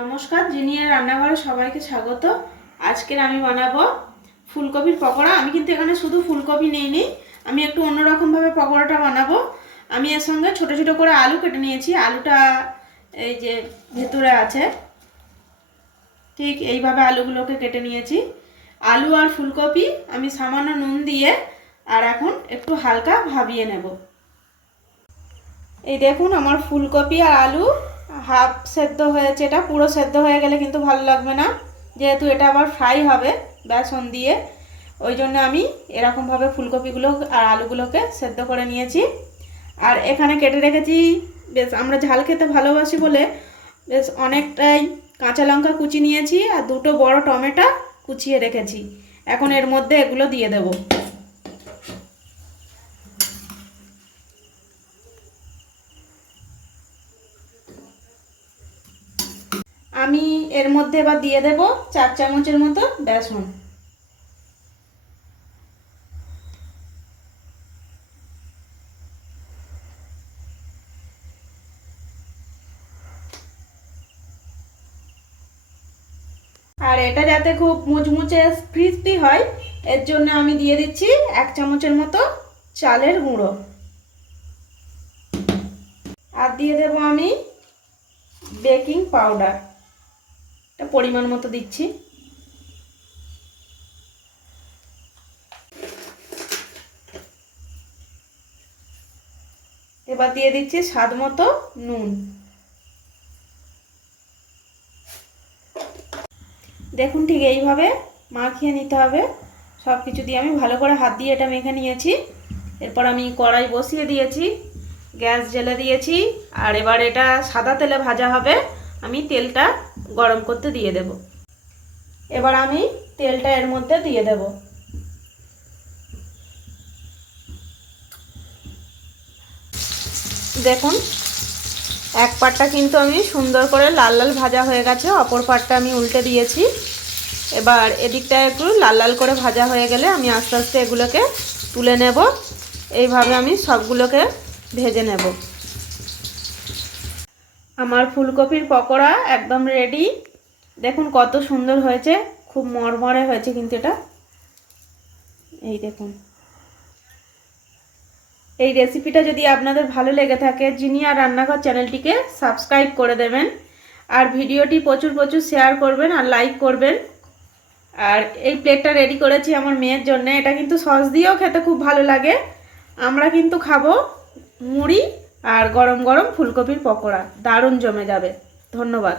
নমস্কার, জিনিয়ার রান্নাঘরে সবাইকে স্বাগত। আজকের আমি বানাবো ফুলকপির পকোড়া। আমি কিন্তু এখানে শুধু ফুলকপি নিইনি, আমি একটু অন্যরকমভাবে পকোড়াটা বানাবো। আমি এর সঙ্গে ছোট ছোট করে আলু কেটে নিয়েছি। আলুটা এই যে ভেতরে আছে, ঠিক এইভাবে আলুগুলোকে কেটে নিয়েছি। আলু আর ফুলকপি আমি সামান্য নুন দিয়ে আর এখন একটু হালকা ভাবিয়ে নেব। এই দেখুন, আমার ফুলকপি আর আলু হাফ সেদ্ধ হয়েছে। এটা পুরো সেদ্ধ হয়ে গেলে কিন্তু ভালো লাগবে না, যেহেতু এটা আবার ফ্রাই হবে বেসন দিয়ে। ওই জন্য আমি এরকমভাবে ফুলকপিগুলো আর আলুগুলোকে সেদ্ধ করে নিয়েছি। আর এখানে কেটে রেখেছি, বেশ আমরা ঝাল খেতে ভালোবাসি বলে বেশ অনেকটাই কাঁচা লঙ্কা কুচি নিয়েছি আর দুটো বড় টমেটো কুচিয়ে রেখেছি। এখন এর মধ্যে এগুলো দিয়ে দেব। আমি এর মধ্যে এবার দিয়ে দেব 4 চামচের মতো বেসন। আর এটা যাতে খুব মুচমুচে ক্রিস্পি হয়, এর জন্য আমি দিয়ে দিচ্ছি 1 চামচের মতো চালের গুঁড়ো। আর দিয়ে দেব আমি বেকিং পাউডার, এটা পরিমাণ মতো দিচ্ছি। এবার দিয়ে দিচ্ছি স্বাদ মতো নুন। দেখুন, ঠিক এইভাবে মাখিয়ে নিতে হবে। সব কিছু দিয়ে আমি ভালো করে হাত দিয়ে এটা মেখে নিয়েছি। এরপর আমি কড়াই বসিয়ে দিয়েছি, গ্যাস জ্বেলে দিয়েছি। আর এবার এটা সাদা তেলে ভাজা হবে। আমি তেলটা গরম করতে দিয়ে দেব। এবার আমি তেলটা এর মধ্যে দিয়ে দেব। দেখুন, এক পাটটা কিন্তু আমি সুন্দর করে লাল লাল ভাজা হয়ে গেছে, অপর পাটটা আমি উল্টে দিয়েছি। এবার এদিকটা একটু লাল লাল করে ভাজা হয়ে গেলে আমি আস্তে আস্তে এগুলোকে তুলে নেব। এইভাবে আমি সবগুলোকে ভেজে নেব। আমার ফুলকপির পকোড়া একদম রেডি। দেখুন কত সুন্দর হয়েছে, খুব মরমরে হয়েছে কিন্তু এটা। এই দেখুন, এই রেসিপিটা যদি আপনাদের ভালো লেগে থাকে, জিনিয়া রান্নাঘর চ্যানেলটিকে সাবস্ক্রাইব করে দেবেন। আর ভিডিওটি প্রচুর প্রচুর শেয়ার করবেন আর লাইক করবেন। আর এই প্লেটটা রেডি করেছি আমার মেয়ের জন্য। এটা কিন্তু সস দিয়েও খেতে খুব ভালো লাগে। আমরা কিন্তু খাবো মুড়ি আর গরম গরম ফুলকপির পকোড়া, দারুণ জমে যাবে। ধন্যবাদ।